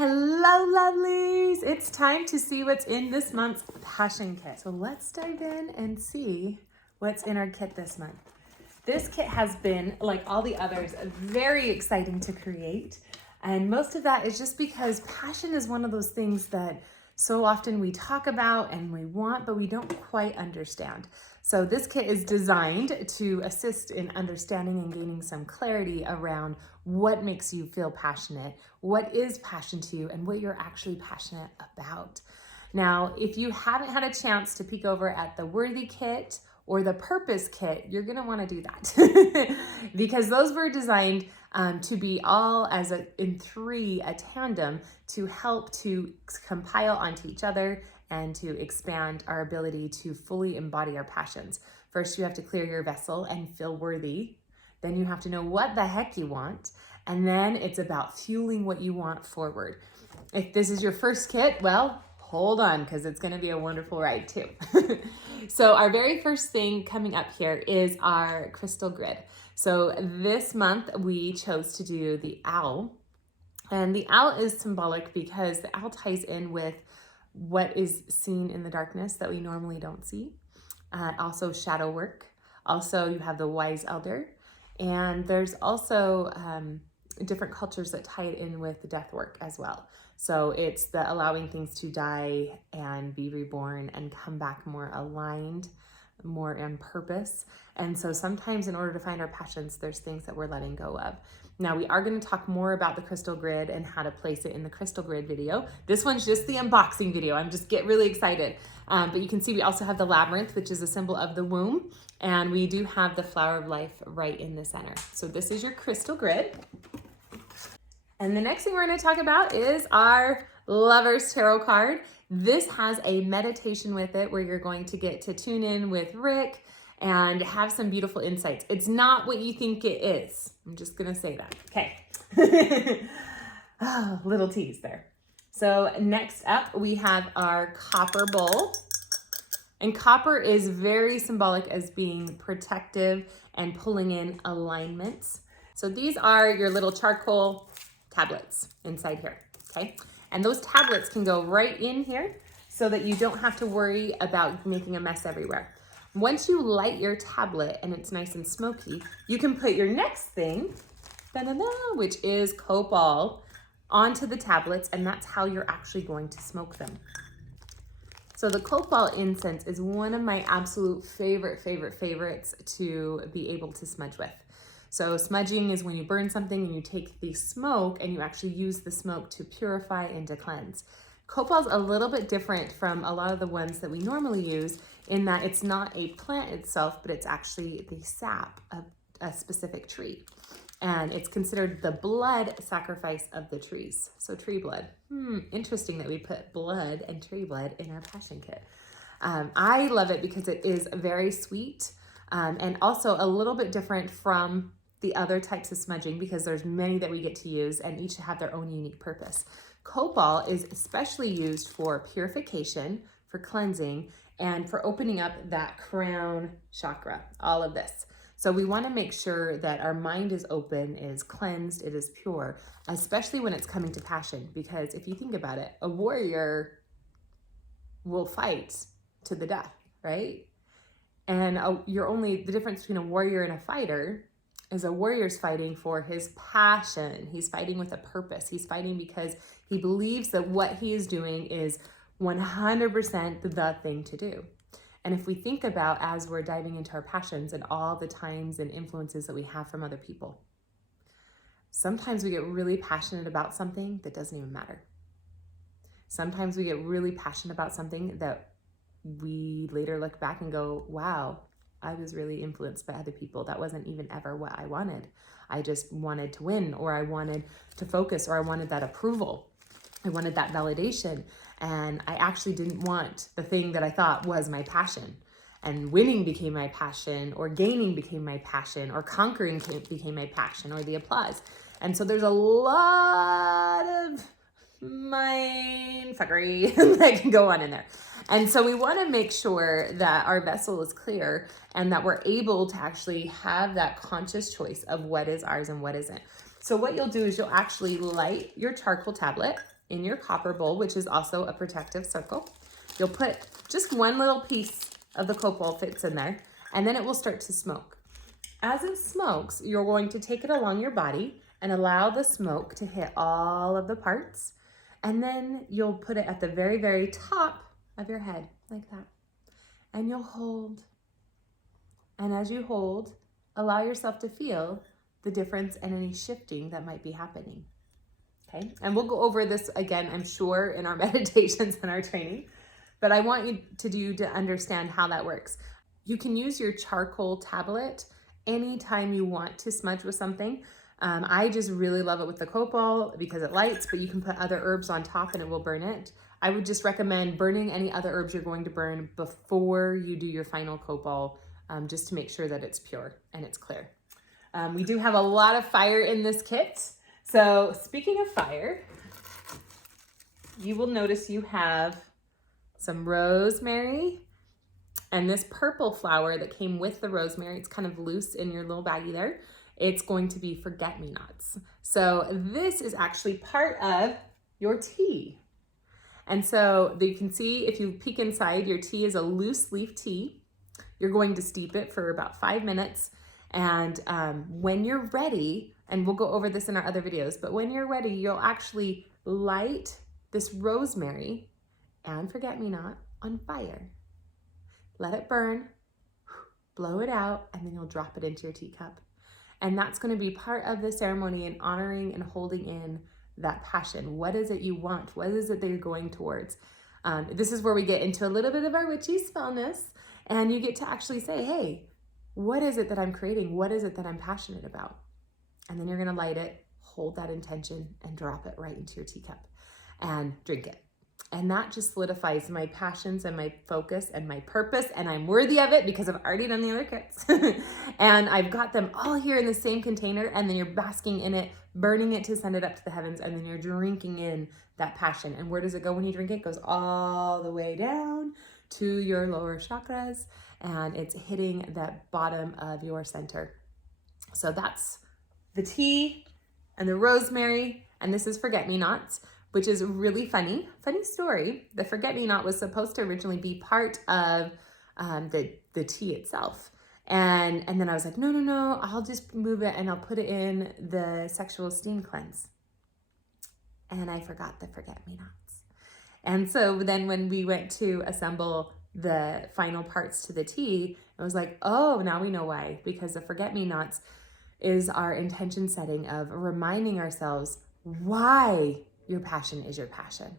Hello, lovelies! It's time to see what's in this month's passion kit. So let's dive in and see what's in our kit this month. This kit has been, like all the others, very exciting to create. And most of that is just because passion is one of those things that so often we talk about and we want, but we don't quite understand. So this kit is designed to assist in understanding and gaining some clarity around what makes you feel passionate, what is passion to you, and what you're actually passionate about. Now, if you haven't had a chance to peek over at the Worthy kit or the Purpose kit, you're gonna wanna do that because those were designed to be all in three, a tandem, to help to compile onto each other and to expand our ability to fully embody our passions. First, you have to clear your vessel and feel worthy. Then you have to know what the heck you want. And then it's about fueling what you want forward. If this is your first kit, well, hold on, because it's going to be a wonderful ride too. So our very first thing coming up here is our crystal grid. So this month we chose to do the owl. And the owl is symbolic because the owl ties in with what is seen in the darkness that we normally don't see. Also shadow work. Also you have the wise elder. And there's also different cultures that tie it in with the death work as well. So it's the allowing things to die and be reborn and come back more aligned, more in purpose. And so sometimes in order to find our passions, there's things that we're letting go of. Now we are going to talk more about the crystal grid and how to place it in the crystal grid video. This one's just the unboxing video. I'm just getting really excited. But you can see we also have the labyrinth, which is a symbol of the womb. And we do have the flower of life right in the center. So this is your crystal grid. And the next thing we're going to talk about is our Lover's Tarot card. This has a meditation with it where you're going to get to tune in with Rick and have some beautiful insights. It's not what you think it is. I'm just going to say that. Okay. Oh, little tease there. So next up, we have our copper bowl. And copper is very symbolic as being protective and pulling in alignments. So these are your little charcoal tablets inside here, okay? And those tablets can go right in here so that you don't have to worry about making a mess everywhere. Once you light your tablet and it's nice and smoky, you can put your next thing, which is copal, onto the tablets, and that's how you're actually going to smoke them. So the copal incense is one of my absolute favorites to be able to smudge with. So smudging is when you burn something and you take the smoke and you actually use the smoke to purify and to cleanse. Copal's a little bit different from a lot of the ones that we normally use in that it's not a plant itself, but it's actually the sap of a specific tree. And it's considered the blood sacrifice of the trees. So tree blood. Interesting that we put blood and tree blood in our passion kit. I love it because it is very sweet and also a little bit different from the other types of smudging because there's many that we get to use and each have their own unique purpose. Copal is especially used for purification, for cleansing, and for opening up that crown chakra, all of this. So we want to make sure that our mind is open, is cleansed, it is pure, especially when it's coming to passion. Because if you think about it, a warrior will fight to the death, right? And the difference between a warrior and a fighter is a warrior's fighting for his passion. He's fighting with a purpose. He's fighting because he believes that what he is doing is 100% the thing to do. And if we think about as we're diving into our passions and all the times and influences that we have from other people, sometimes we get really passionate about something that doesn't even matter. Sometimes we get really passionate about something that we later look back and go, wow, I was really influenced by other people. That wasn't even ever what I wanted. I just wanted to win, or I wanted to focus, or I wanted that approval. I wanted that validation. And I actually didn't want the thing that I thought was my passion. And winning became my passion, or gaining became my passion, or conquering became my passion, or the applause. And so there's a lot of mindfuckery that can go on in there. And so we want to make sure that our vessel is clear and that we're able to actually have that conscious choice of what is ours and what isn't. So what you'll do is you'll actually light your charcoal tablet in your copper bowl, which is also a protective circle. You'll put just one little piece of the copal fits in there, and then it will start to smoke. As it smokes, you're going to take it along your body and allow the smoke to hit all of the parts. And then you'll put it at the very, very top of your head, like that. And you'll hold. And as you hold, allow yourself to feel the difference and any shifting that might be happening. Okay, and we'll go over this again, I'm sure, in our meditations and our training, but I want you to understand how that works. You can use your charcoal tablet anytime you want to smudge with something. I just really love it with the copal because it lights, but you can put other herbs on top and it will burn it. I would just recommend burning any other herbs you're going to burn before you do your final copal, just to make sure that it's pure and it's clear. We do have a lot of fire in this kit. So speaking of fire, you will notice you have some rosemary and this purple flower that came with the rosemary. It's kind of loose in your little baggie there. It's going to be forget-me-nots. So this is actually part of your tea. And so you can see, if you peek inside, your tea is a loose leaf tea. You're going to steep it for about 5 minutes. And when you're ready, and we'll go over this in our other videos, but when you're ready, you'll actually light this rosemary and forget-me-not on fire. Let it burn, blow it out, and then you'll drop it into your teacup. And that's going to be part of the ceremony in honoring and holding in that passion. What is it you want? What is it that you're going towards? This is where we get into a little bit of our witchy spellness, and you get to actually say, hey, what is it that I'm creating? What is it that I'm passionate about? And then you're going to light it, hold that intention, and drop it right into your teacup and drink it. And that just solidifies my passions and my focus and my purpose, and I'm worthy of it because I've already done the other kits. And I've got them all here in the same container, and then you're basking in it, burning it to send it up to the heavens, and then you're drinking in that passion. And where does it go when you drink it? It goes all the way down to your lower chakras, and it's hitting that bottom of your center. So that's the tea and the rosemary, and this is forget-me-nots, which is really funny story. The forget-me-not was supposed to originally be part of the tea itself. And then I was like, no, I'll just move it and I'll put it in the sexual steam cleanse. And I forgot the forget-me-nots. And so then when we went to assemble the final parts to the tea, I was like, oh, now we know why. Because the forget-me-nots is our intention setting of reminding ourselves why your passion is your passion.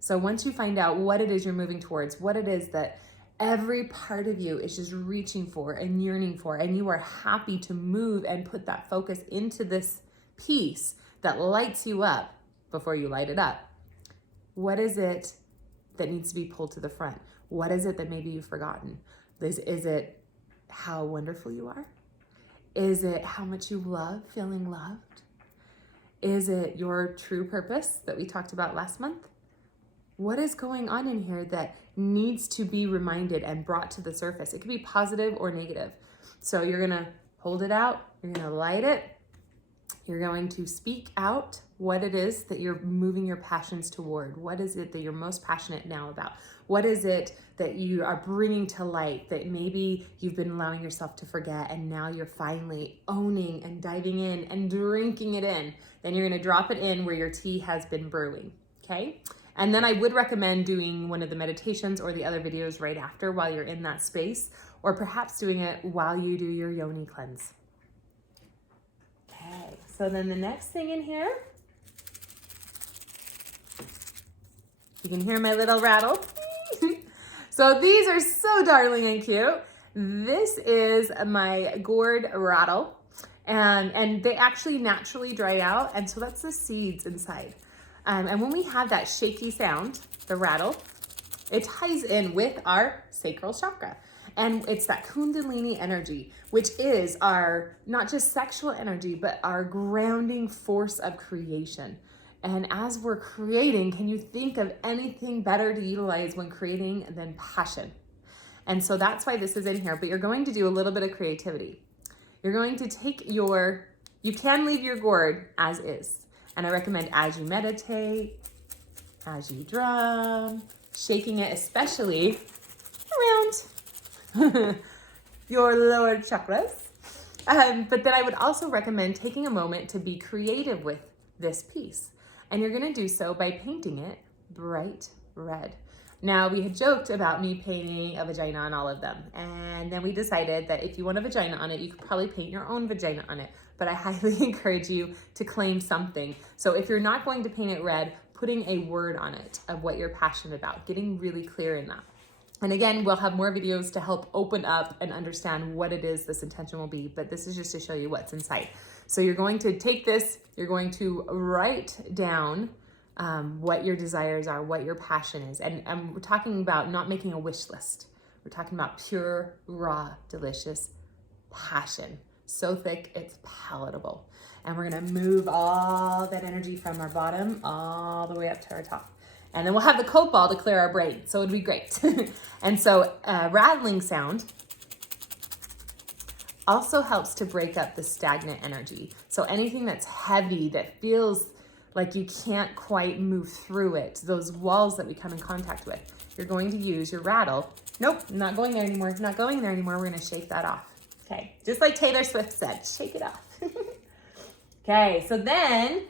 So once you find out what it is you're moving towards, what it is that every part of you is just reaching for and yearning for, and you are happy to move and put that focus into this piece that lights you up before you light it up, what is it that needs to be pulled to the front? What is it that maybe you've forgotten? Is it how wonderful you are? Is it how much you love feeling loved? Is it your true purpose that we talked about last month? What is going on in here that needs to be reminded and brought to the surface? It could be positive or negative. So you're going to hold it out. You're going to light it. You're going to speak out what it is that you're moving your passions toward. What is it that you're most passionate now about? What is it that you are bringing to light that maybe you've been allowing yourself to forget, and now you're finally owning and diving in and drinking it in? Then you're going to drop it in where your tea has been brewing, okay? And then I would recommend doing one of the meditations or the other videos right after while you're in that space, or perhaps doing it while you do your yoni cleanse. Okay, so then the next thing in here, you can hear my little rattle. So these are so darling and cute. This is my Gourd Rattle, and they actually naturally dry out, and so that's the seeds inside. And when we have that shaky sound, the rattle, it ties in with our sacral chakra. And it's that Kundalini energy, which is our, not just sexual energy, but our grounding force of creation. And as we're creating, can you think of anything better to utilize when creating than passion? And so that's why this is in here, but you're going to do a little bit of creativity. You're going to take you can leave your gourd as is. And I recommend as you meditate, as you drum, shaking it especially around your lower chakras. But then I would also recommend taking a moment to be creative with this piece. And you're gonna do so by painting it bright red. Now, we had joked about me painting a vagina on all of them. And then we decided that if you want a vagina on it, you could probably paint your own vagina on it. But I highly encourage you to claim something. So if you're not going to paint it red, putting a word on it of what you're passionate about, getting really clear in that. And again, we'll have more videos to help open up and understand what it is this intention will be, but this is just to show you what's inside. So you're going to take this, you're going to write down what your desires are, what your passion is. And we're talking about not making a wish list. We're talking about pure, raw, delicious passion. So thick, it's palatable. And we're gonna move all that energy from our bottom all the way up to our top. And then we'll have the coat ball to clear our brain. So it'd be great. And so rattling sound also helps to break up the stagnant energy. So anything that's heavy, that feels like you can't quite move through it, those walls that we come in contact with, you're going to use your rattle. Nope, not going there anymore, not going there anymore. We're gonna shake that off. Okay, just like Taylor Swift said, shake it off. Okay, so then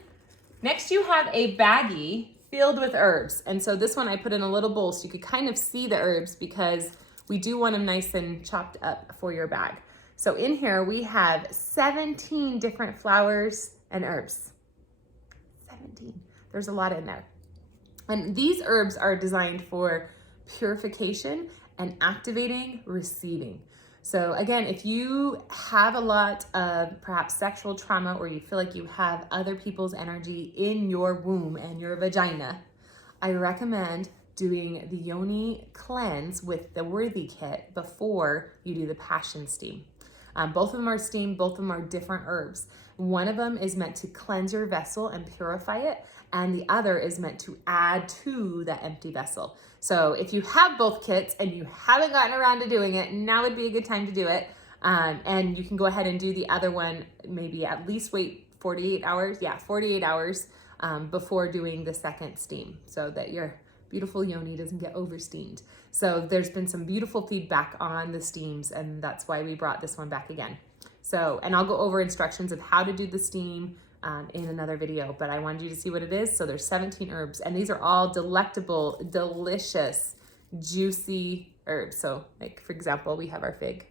next you have a baggie filled with herbs. And so this one I put in a little bowl so you could kind of see the herbs because we do want them nice and chopped up for your bag. So in here we have 17 different flowers and herbs. 17. There's a lot in there. And these herbs are designed for purification and activating receiving. So again, if you have a lot of perhaps sexual trauma or you feel like you have other people's energy in your womb and your vagina, I recommend doing the yoni cleanse with the Worthy kit before you do the passion steam. Both of them are steamed, both of them are different herbs. One of them is meant to cleanse your vessel and purify it, and the other is meant to add to that empty vessel. So if you have both kits and you haven't gotten around to doing it, now would be a good time to do it. And you can go ahead and do the other one, maybe at least wait 48 hours. Yeah, 48 hours before doing the second steam so that your beautiful yoni doesn't get oversteamed. So there's been some beautiful feedback on the steams, and that's why we brought this one back again. So, and I'll go over instructions of how to do the steam in another video, but I wanted you to see what it is. So there's 17 herbs, and these are all delectable, delicious, juicy herbs. So like, for example, we have our fig.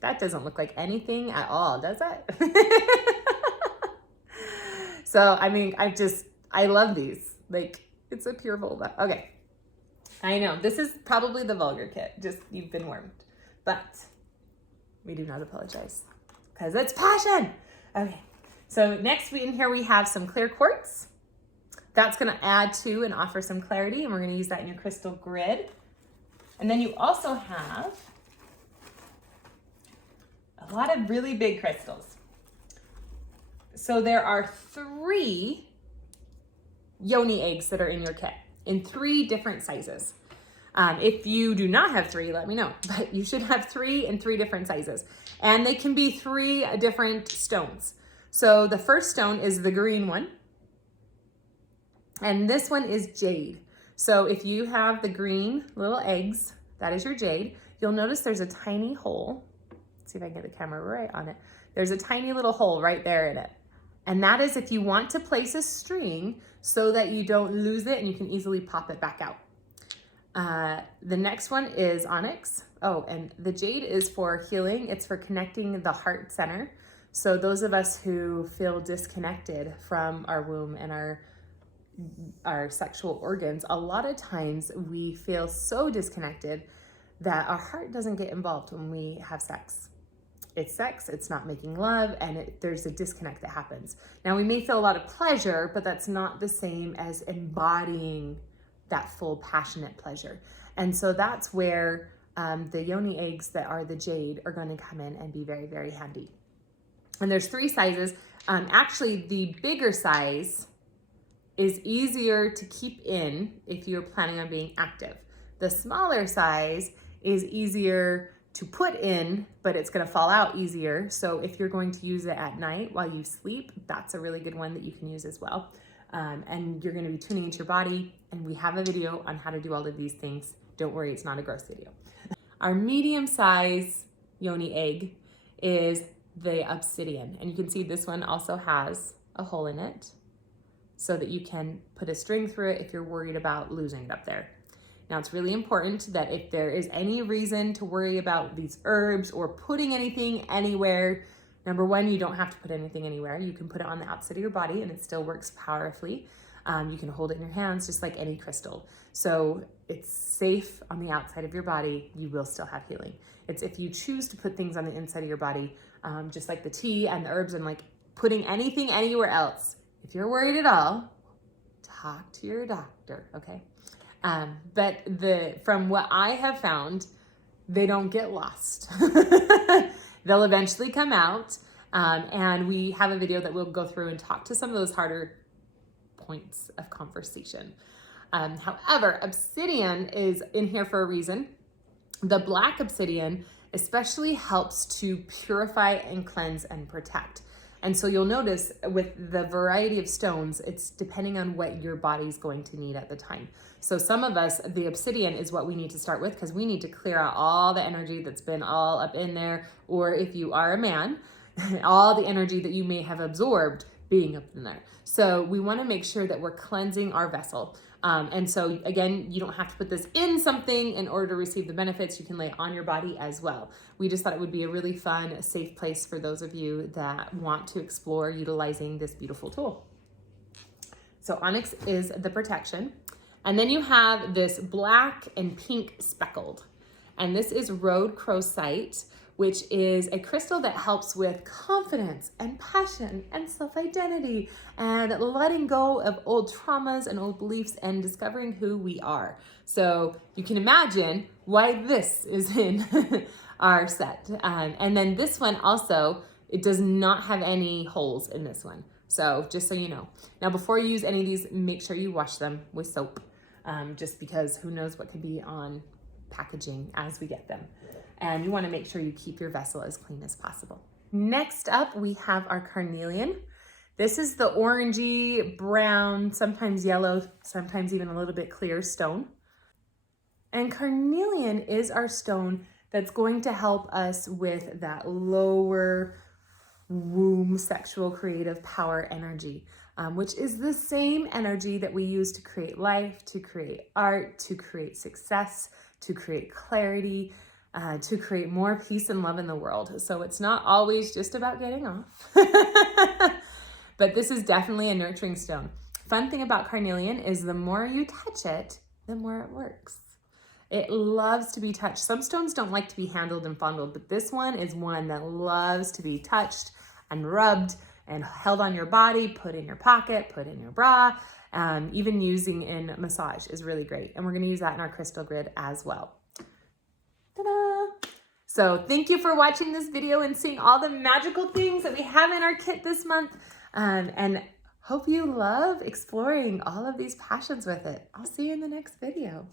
That doesn't look like anything at all, does it? So, I mean, I love these. Like, it's a pure vulva. Okay. I know, this is probably the vulgar kit, just you've been warned. But we do not apologize because it's passion. Okay, so next in here we have some clear quartz. That's gonna add to and offer some clarity, and we're gonna use that in your crystal grid. And then you also have a lot of really big crystals. So there are 3 yoni eggs that are in your kit in 3 different sizes. If you do not have 3, let me know, but you should have 3 in 3 different sizes. And they can be 3 different stones. So the first stone is the green one. And this one is jade. So if you have the green little eggs, that is your jade. You'll notice there's a tiny hole. Let's see if I can get the camera right on it. There's a tiny little hole right there in it. And that is if you want to place a string so that you don't lose it and you can easily pop it back out. The next one is onyx. Oh, and the jade is for healing. It's for connecting the heart center. So those of us who feel disconnected from our womb and our sexual organs, a lot of times we feel so disconnected that our heart doesn't get involved when we have sex. It's sex, it's not making love, and there's a disconnect that happens. Now, we may feel a lot of pleasure, but that's not the same as embodying that full passionate pleasure. And so that's where the yoni eggs that are the jade are going to come in and be very, very handy. And there's 3 sizes. Actually, the bigger size is easier to keep in if you're planning on being active. The smaller size is easier to put in, but it's going to fall out easier. So if you're going to use it at night while you sleep, that's a really good one that you can use as well. and you're going to be tuning into your body. And we have a video on how to do all of these things. Don't worry, it's not a gross video. Our medium size yoni egg is the Obsidian. And you can see this one also has a hole in it so that you can put a string through it if you're worried about losing it up there. Now, it's really important that if there is any reason to worry about these herbs or putting anything anywhere, number one, you don't have to put anything anywhere. You can put it on the outside of your body and it still works powerfully. You can hold it in your hands just like any crystal. So it's safe on the outside of your body. You will still have healing. It's if you choose to put things on the inside of your body, just like the tea and the herbs and like putting anything anywhere else. If you're worried at all, talk to your doctor, okay? But from what I have found, they don't get lost. They'll eventually come out. And we have a video that we'll go through and talk to some of those harder points of conversation. However, obsidian is in here for a reason. The black obsidian especially helps to purify and cleanse and protect. And so you'll notice with the variety of stones, it's depending on what your body's going to need at the time. So some of us, the obsidian is what we need to start with because we need to clear out all the energy that's been all up in there. Or if you are a man, all the energy that you may have absorbed being up in there. So we want to make sure that we're cleansing our vessel. And so again, you don't have to put this in something in order to receive the benefits. You can lay it on your body as well. We just thought it would be a really fun, safe place for those of you that want to explore utilizing this beautiful tool. So onyx is the protection. And then you have this black and pink speckled. And this is rhodochrosite, which is a crystal that helps with confidence and passion and self-identity and letting go of old traumas and old beliefs and discovering who we are. So you can imagine why this is in our set. And then this one also, it does not have any holes in this one. So just so you know. Now, before you use any of these, make sure you wash them with soap, just because who knows what could be on packaging as we get them. And you want to make sure you keep your vessel as clean as possible. Next up, we have our carnelian. This is the orangey, brown, sometimes yellow, sometimes even a little bit clear stone. And carnelian is our stone that's going to help us with that lower womb sexual creative power energy, which is the same energy that we use to create life, to create art, to create success, to create clarity, to create more peace and love in the world. So it's not always just about getting off, but this is definitely a nurturing stone. Fun thing about carnelian is the more you touch it, the more it works. It loves to be touched. Some stones don't like to be handled and fondled, but this one is one that loves to be touched and rubbed and held on your body, put in your pocket, put in your bra, even using in massage is really great. And we're going to use that in our crystal grid as well. Ta-da! So thank you for watching this video and seeing all the magical things that we have in our kit this month. And hope you love exploring all of these passions with it. I'll see you in the next video.